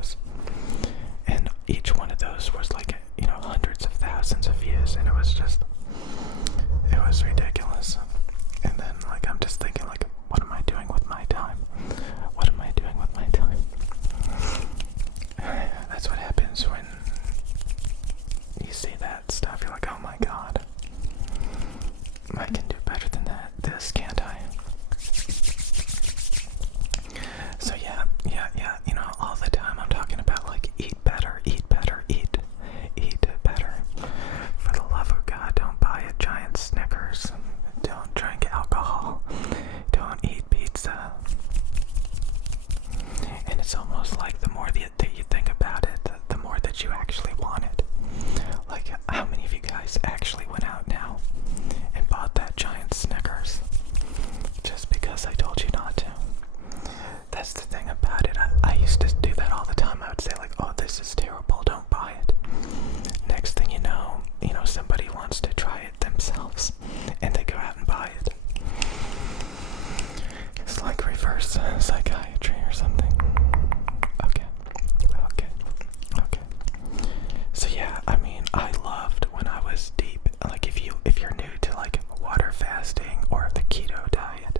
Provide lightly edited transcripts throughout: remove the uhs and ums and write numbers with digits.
videos. And each one of those was like, hundreds of thousands of views, and it was ridiculous. And then like I'm just thinking like, what am I doing with my time? What am I doing with my time? That's what happens when you see that stuff. You're like, oh my god, I can do better than this, can't I? So yeah, all the time I'm talking about like eat better, eat better, eat better. For the love of God, don't buy a giant Snickers. Don't drink alcohol. Don't eat pizza. And it's almost like the more that you think about it, the more that you actually want it. Like, how many of you guys actually went out now and bought that giant Snickers just because I told you not to? That's the thing about it. I used to do that all the time. I would say like, oh, this is terrible, don't buy it. Next thing you know, somebody wants to try it themselves and they go out and buy it. It's like reverse psychiatry or something. Okay. So yeah, I mean, I loved when I was deep. Like if you're new to like water fasting or the keto diet,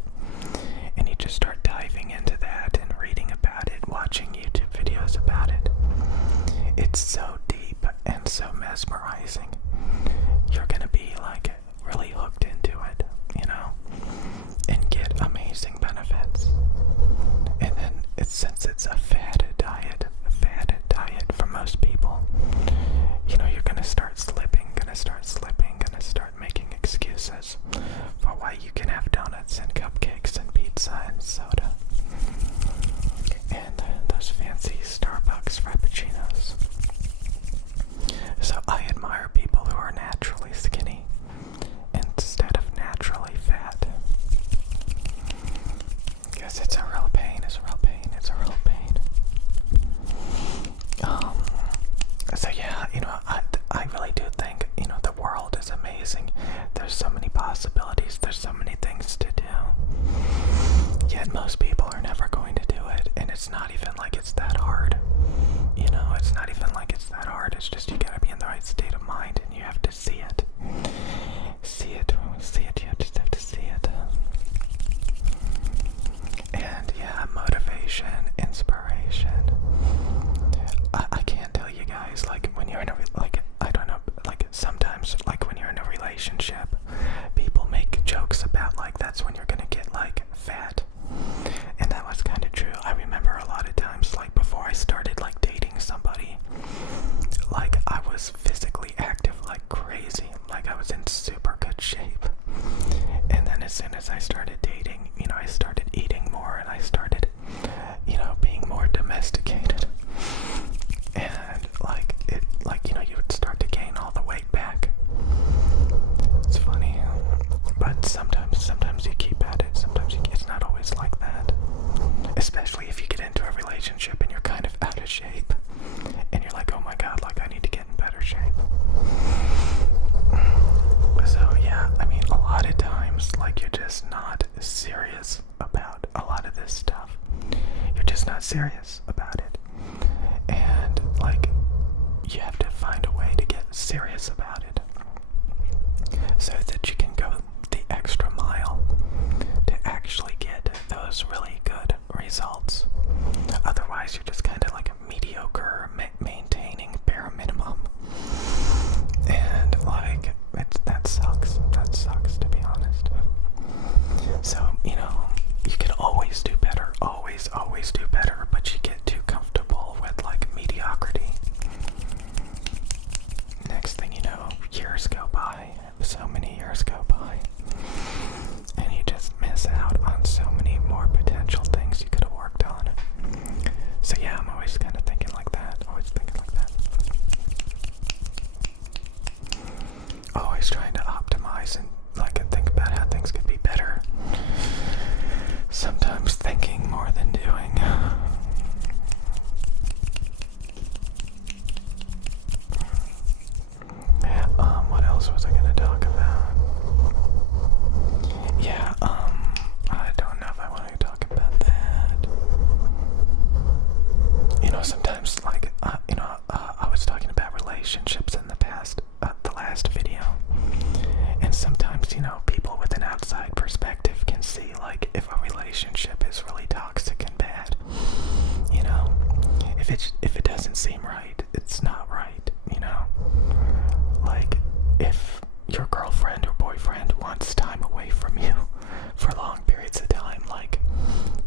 and you just start diving into that and reading about it, watching YouTube videos about it, it's so deep and so mesmerizing. You're gonna be like really hooked into it, and get amazing benefits. And then since it's a fad diet for most people, you're gonna start slipping, gonna start making excuses for why you can have donuts and cupcakes and pizza and soda and those fancy Starbucks frappuccinos. So I admire people who are naturally skinny instead of naturally fat. Because it's a real pain. So yeah, I really do think, the world is amazing. There's so many possibilities. There's so many things to do. Yet most people are never going to do it. And it's not even like it's that hard. It's not even like it's that hard. It's just you gotta be in the right state of mind and you have to see it. When we see it, you just have to see it. And yeah, motivation, inspiration. I can't tell you guys, like when you're in sometimes like when you're in a relationship, people make jokes about like that's when you're gonna get like fat. And that was kind of true. I remember a lot of times like before I started like dating somebody, like I was physically active like crazy. Like I was in super good shape. And then as soon as I started dating, I started eating more and I started, being more domesticated. And you would start to gain all the weight back. It's funny, but sometimes you keep at it. Sometimes it's not always like that. Especially if you get into a relationship and you're kind of out of shape, and you're like, oh my god, like I need to get in better shape. So yeah, I mean, a lot of times, like you're just not serious about a lot of this stuff. You're just not serious about it. And like, you have to find a way to get serious about it so that you can go the extra mile to actually get those really good results. Otherwise, you're just kind of like a mediocre, maintaining bare minimum. And like, that sucks. That sucks, to be honest. So, you can always do better. Always do better, but you get too comfortable with like mediocrity. Next thing you know, years go by. So many years go by. And you just miss out on so many more potential things you could have worked on. So yeah, if it doesn't seem right, it's not right, you know? Like, if your girlfriend or boyfriend wants time away from you for long periods of time, like,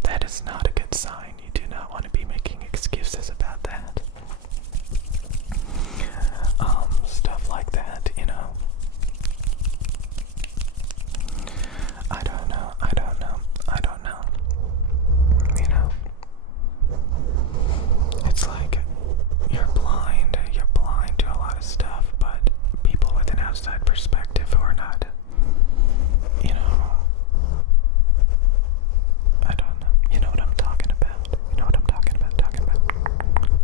that is not a good sign. You do not want to be making excuses about that. Stuff like that, you know? I don't know. You know? It's like you're blind to a lot of stuff, but people with an outside perspective who are not, you know, I don't know. You know what I'm talking about.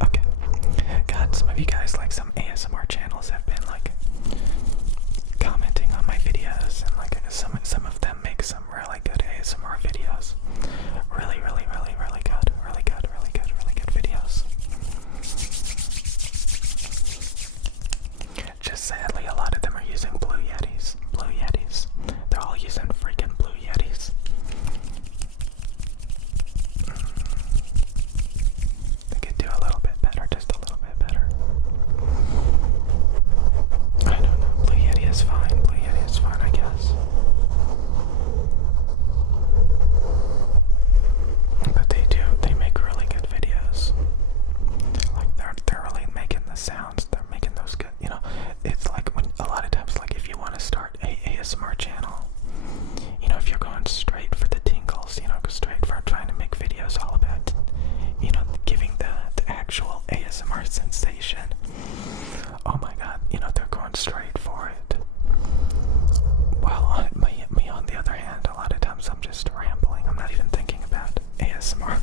Okay. God, some of you guys, like some ASMR channels have been like commenting on my videos, and like some of them make some really good ASMR videos. Really good videos. Just sadly, a lot of them are using Blue Yetis. They're all using freaking Blue Yetis. They could do a little bit better, just a little bit better. I don't know. Blue Yeti is fine, I guess. But they make really good videos. Like, they're really making the sounds, they're making those good, you know. It's like when, a lot of times, like, if you want to start a ASMR channel, you know, if you're going straight for the tingles, you know, go straight for trying to make videos all about, you know, giving the actual ASMR sensation. Oh my god, you know, they're going straight for it. While me on the other hand, a lot of times I'm just rambling. I'm not even thinking about ASMR.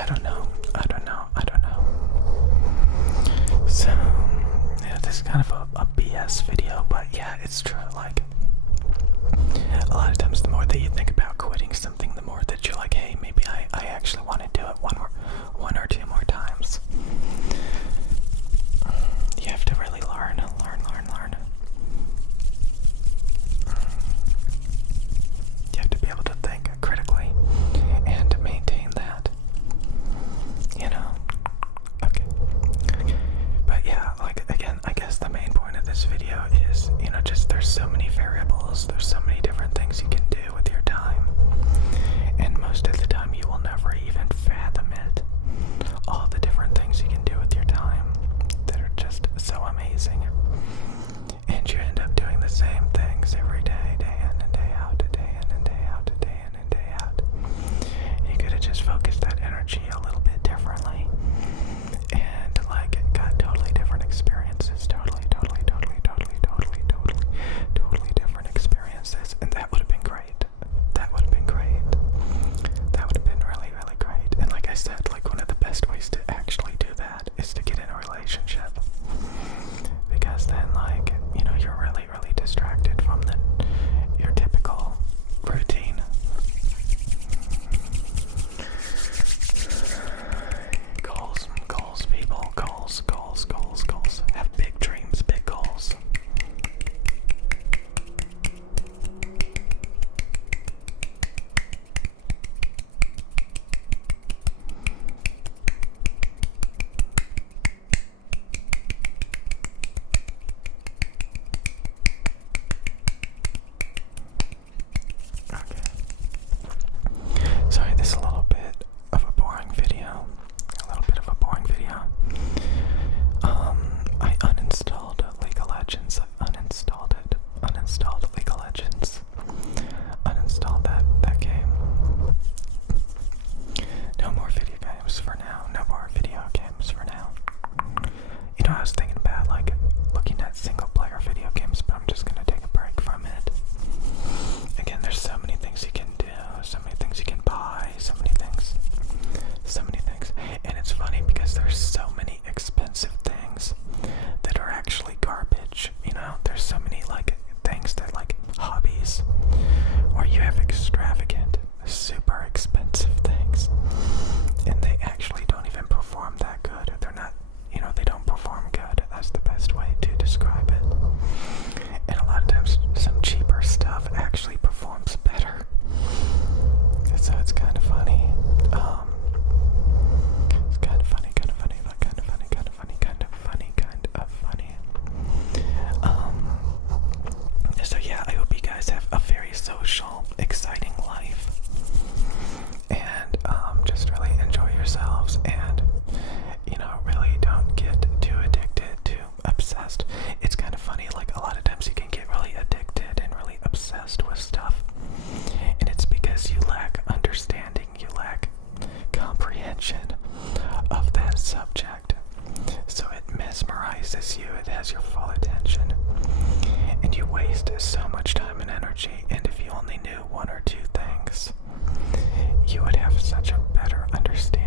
I don't know. So, yeah, this is kind of a BS video, but yeah, it's true. Like, a lot of times the more that you think about quitting something, the more that you're like, hey, maybe I actually want to do it one or two more times. You have to really learn. You have to be able to think critically and to maintain that, you know. Okay. But yeah, like, again, I guess the main point of this video is, you know, just there's so many variables, there's so many different things you can do with your time, and most of the time you will never even fathom it. All the different things you can do with your time that are just so amazing, and you end up doing the same things every day, day in and day out, day in and day out, day in and day out. You could have just focused that energy a little bit differently, and like got totally different experiences, totally different experiences, and that would have been great. That would have been really great. And like I said, like, one of the best ways to actually do that is to get in a relationship, because full attention. And you waste so much time and energy, and if you only knew one or two things, you would have such a better understanding